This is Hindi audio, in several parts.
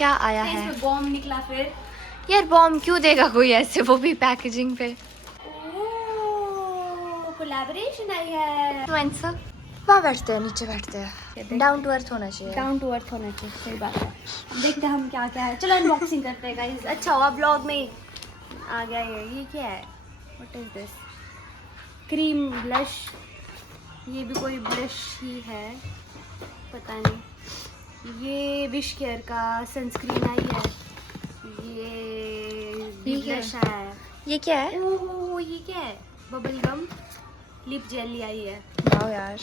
क्या आया है? इसमें बॉम्ब निकला फिर। यार बॉम्ब क्यों देगा कोई ऐसे, वो भी पैकेजिंग पे। कोलैबोरेशन आई है। इन्फ्लुएंसर वहाँ बैठते हैं, नीचे बैठते हैं। डाउन टू अर्थ होना चाहिए। डाउन टू अर्थ होना चाहिए, सही बात है। अब देखते हैं हम क्या क्या है। चलो अनबॉक्सिंग करते हैं गाइस। अच्छा हुआ ब्लॉग में आ गया ये क्या है? What is this? Cream blush. ये भी कोई ब्लश ही है, पता नहीं। ये विश केयर का सनस्क्रीन आई है। ये ब्लश आया है। ये क्या है? ओह ये क्या है? बबल गम लिप जेली आई है। वाओ यार,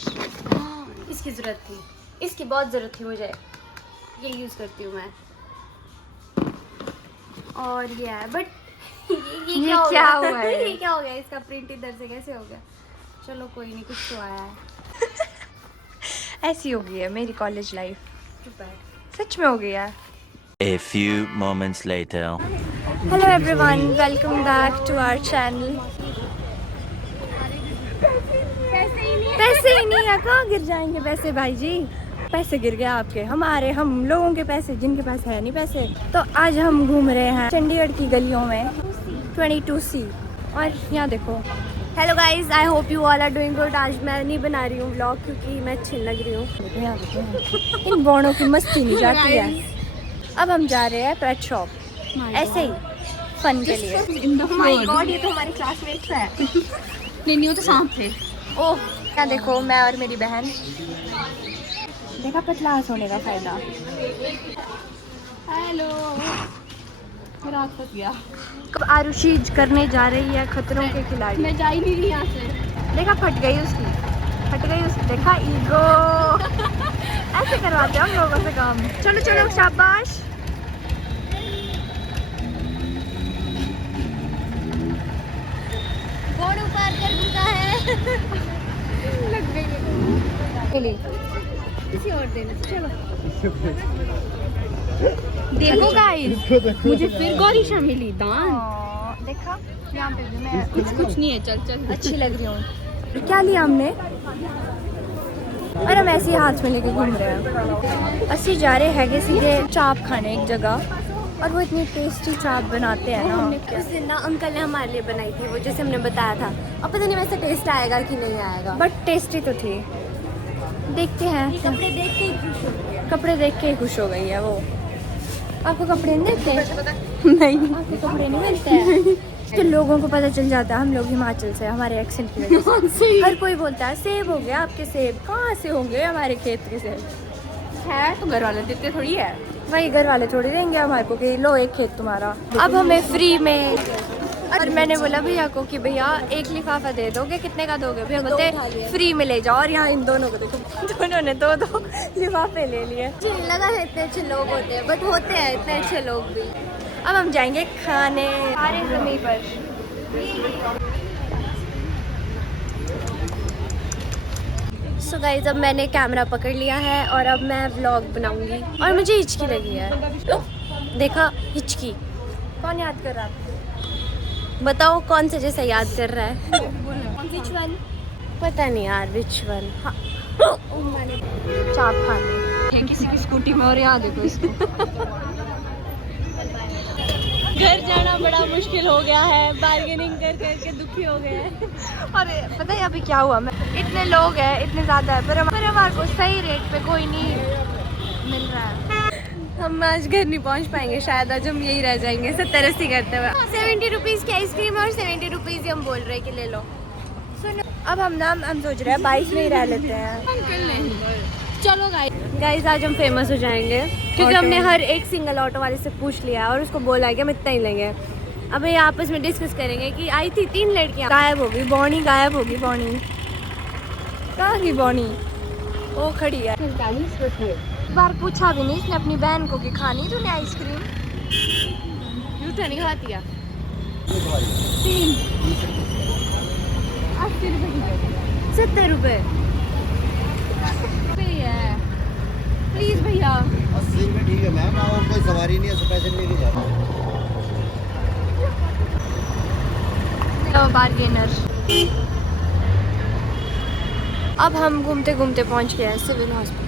इसकी ज़रूरत थी, इसकी बहुत ज़रूरत थी मुझे। ये यूज़ करती हूँ मैं। और ये है बट ये क्या हुआ है? ये क्या हो गया? इसका प्रिंट इधर से कैसे हो गया? चलो कोई नहीं, कुछ तो आया है। ऐसी हो गई है मेरी कॉलेज लाइफ। Too bad. सच में हो गई है। A few moments later. Hello everyone, welcome back to our channel. पैसे ही नहीं है, कहाँ गिर जाएंगे पैसे भाई जी? पैसे गिर गए आपके, हमारे, हम लोगों के पैसे, जिनके पास है नहीं पैसे। तो आज हम घूम रहे हैं चंडीगढ़ की गलियों में 22C। और यहाँ देखो। Hello guys, I hope you all are doing good. आज मैं नहीं बना रही हूँ व्लॉग क्योंकि मैं अच्छी लग रही हूँ। यहाँ देखो, इन बॉन्डों की मस्ती नहीं जाती है। अब हम जा रहे हैं पेट शॉप, ऐसे ही फन के लिए। माय गॉड, ये तो हमारे क्लासमेट्स है। नहीं तो सांप थे। ओह, यहाँ देखो, मैं और मेरी बहन। देखा पतला होने का फायदा। हेलो, रात फंस गया। कब आरुषि करने जा रही है खतरों के खिलाड़ी। मैं जा ही नहीं रही यहाँ से। देखा फट गई उसकी, देखा ईगो। ऐसे करवाते हैं हम लोगों से काम। चलो चलो, शाबाश। बोर्ड ऊपर कर चुका है। लग गई किसी और देने से। चलो देखो गाइस, मुझे फिर गौरीशा मिली दान। देखा, यहाँ पे भी मैं कुछ नहीं है। चल अच्छी लग रही हूँ। क्या लिया हमने? और हम ऐसे ही हाथ में लेके घूम रहे हैं। असि जा रहे हैं सीधे चाप खाने एक जगह, और वो इतनी टेस्टी चाप बनाते हैं ना। उस दिन ना अंकल ने हमारे लिए बनाई थी वो, जैसे हमने बताया था। अब पता नहीं वैसे टेस्ट आएगा कि नहीं आएगा, बट टेस्टी तो थी। देखते हैं। कपड़े देख के ही खुश हो गया। कपड़े देख के ही खुश हो गई है वो। आपको कपड़े नहीं देते? नहीं, आपको कपड़े नहीं मिलते हैं? तो लोगों को पता चल जाता है हम लोग हिमाचल से, हमारे एक्सेंट की वजह से। हर कोई बोलता है सेब हो गया आपके सेब। कहाँ से होंगे? हमारे खेत के सेब है तो घर वाले देते थोड़ी है। वही घर वाले थोड़ी देंगे हमारे को कि लो एक खेत तुम्हारा। अब हमें फ्री में। और मैंने बोला भैया को कि भैया एक लिफाफा दे दोगे, कितने का दोगे? भैया बोलते फ्री में ले जाओ। और यहाँ इन दोनों को देखो, दोनों ने दो लिफाफे ले लिए। मुझे नहीं लगा था इतने अच्छे लोग होते हैं, बट होते हैं इतने अच्छे लोग भी। अब हम जाएंगे खाने सारे जमीन पर। सो गाइस, अब मैंने कैमरा पकड़ लिया है और अब मैं व्लॉग बनाऊंगी। और मुझे हिचकी लगी है। देखा, हिचकी। कौन याद कर रहा है? बताओ कौन से जैसा याद कर रहा है? Which one? पता नहीं यार विच वन। हाँ, चाप खाने है किसी की स्कूटी में। और यहाँ देखो इसको। घर जाना बड़ा मुश्किल हो गया है, बार्गेनिंग कर करके दुखी हो गए हैं। और पता है अभी क्या हुआ? मैं इतने लोग हैं, इतने ज़्यादा है, पर हमारे को सही रेट पे कोई नहीं मिल रहा है। हम आज घर नहीं पहुंच पाएंगे शायद। आज हम यही रह जाएंगे 70-80 करते हुए। 70 रुपीज़ की आइसक्रीम और 70 रुपीज़ ही हम बोल रहे हैं कि ले लो। सुनो, अब हम सोच रहे हैं 22 में ही रह लेते हैं। अंकल नहीं। चलो गाइस, आज हम फेमस हो जाएंगे क्योंकि हमने हर एक सिंगल ऑटो वाले से पूछ लिया है और उसको बोला है कि हम इतना ही लेंगे। अब ये आपस में डिस्कस करेंगे कि आई थी 3 लड़कियां, गायब होगी बॉनी, गायब होगी बॉनी। कहाँ की बॉनी? वो खड़ी है। एक बार पूछा भी नहीं इसने अपनी बहन को कि खानी तूने आइसक्रीम? जूठा नहीं खाती है। 70 रुपये। प्लीज भैया। 80 में ठीक है मैम, और कोई सवारी नहीं है, स्पेशल लेके जा रहा हूं। बार्गेनर। अब हम घूमते घूमते पहुंच गए हैं सिविल हॉस्पिटल।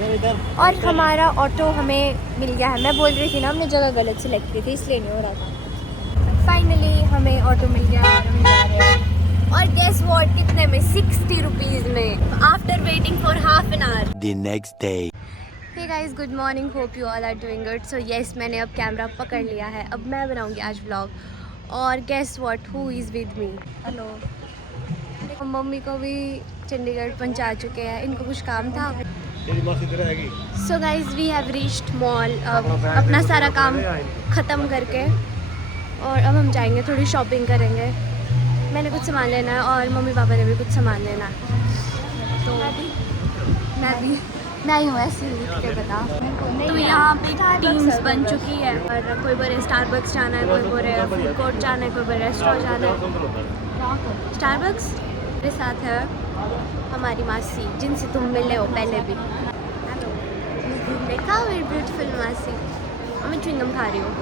इधर इधर और हमारा ऑटो हमें मिल गया है। मैं बोल रही थी ना हमने जगह गलत सिलेक्ट की थी इसलिए नहीं हो रहा था। फाइनली हमें ऑटो मिल गया और हम जा रहे हैं। और गेस व्हाट, कितने में? 60 रुपीज़ में, after waiting for half an hour. The next day. Hey guys, good morning, hope you all are doing good. So yes, मैंने अब कैमरा पकड़ लिया है। अब मैं बनाऊंगी आज व्लॉग। और guess what, who is with me? Hello. Mummy को भी चंडीगढ़ पहुंचा चुके हैं, इनको कुछ काम था। So guys, we have reached mall. अब अपना सारा काम ख़त्म करके और अब हम जाएंगे, थोड़ी शॉपिंग करेंगे। मैंने कुछ सामान लेना है और मम्मी पापा ने भी कुछ सामान लेना है। तो मैं ही हूँ ऐसे ही के बता। तो यहाँ पे टीम्स बन चुकी है और कोई बोले स्टारबक्स जाना है, कोई बोले फूड कोर्ट जाना है, कोई बोले रेस्टोरेंट जाना है। स्टारबक्स मेरे साथ है हमारी मासी, जिनसे तुम मिले हो पहले भी। देखा मेरी ब्यूटीफुल मासी। और मैं च्युइंगम खा रही हूँ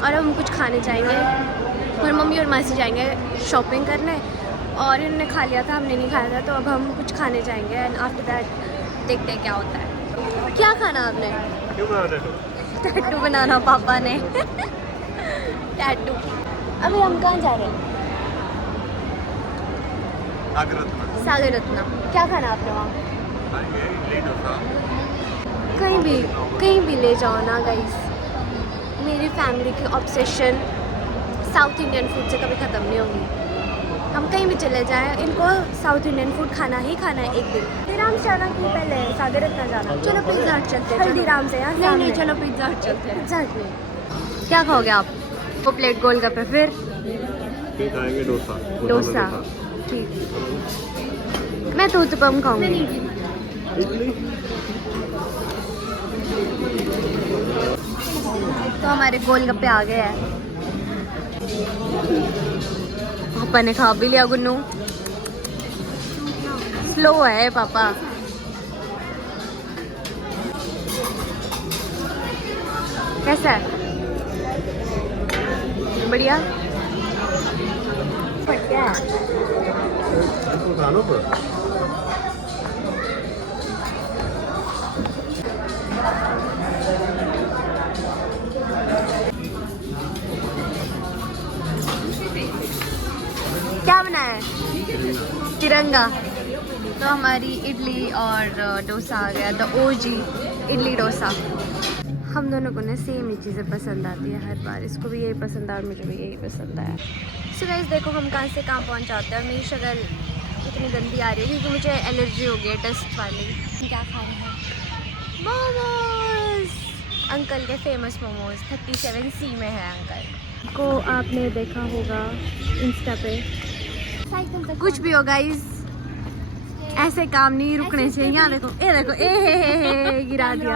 और हम कुछ खाने जाएंगे और मम्मी और मासी जाएंगे शॉपिंग करने। और इन्होंने खा लिया था, हमने नहीं खाया था, तो अब हम कुछ खाने जाएंगे। एंड आफ्टर दैट देखते हैं क्या होता है। क्या खाना आपने? टैटू बनाना पापा ने। टैटू। अभी हम कहाँ जा रहे हैं? सागर रत्ना। क्या खाना आपने वहाँ? कहीं भी ले जाओ ना गाइस। मेरी फैमिली की ऑब्सेशन साउथ इंडियन फूड से कभी ख़त्म नहीं होगी। हम कहीं भी चले जाएं, इनको साउथ इंडियन फूड खाना ही खाना है एक दिन। हल्दीराम जाना कि पहले सागर रत्ना जाना? चलो पिज्जा हट चलते हैं। हल्दीराम से यार? नहीं, चलो पिज्जा हट चलते हैं। पिज्जा हट नहीं। क्या खाओगे आप? वो प्लेट गोलगप्पे, फिर खाएंगे डोसा। ठीक, मैं तो उत्तपम खाऊंगी। तो हमारे गोलगप्पे आ गए हैं। पापा ने खा भी लिया। गुन्नू स्लो है पापा। कैसा है? बढ़िया। बढ़िया है। क्या बनाया है? तिरंगा। तो हमारी इडली और डोसा आ गया। The OG idli dosa. हम दोनों को ना सेम ही चीज़ें पसंद आती है हर बार। इसको भी यही पसंद है और मुझे भी यही पसंद है। सो गाइस, देखो हम कहाँ से कहाँ पहुँच जाते हैं। मेरी शक्ल इतनी गंदी आ रही है क्योंकि मुझे एलर्जी हो गई है डस्ट वाली। क्या खा रहे हैं? मोमोज। अंकल के फेमस मोमोज 37C में है अंकल को। आपने देखा होगा इंस्टा पे। कुछ भी हो गाइस, ऐसे काम नहीं रुकने चाहिए। यहाँ देखो, ये देखो, गिरा दिया।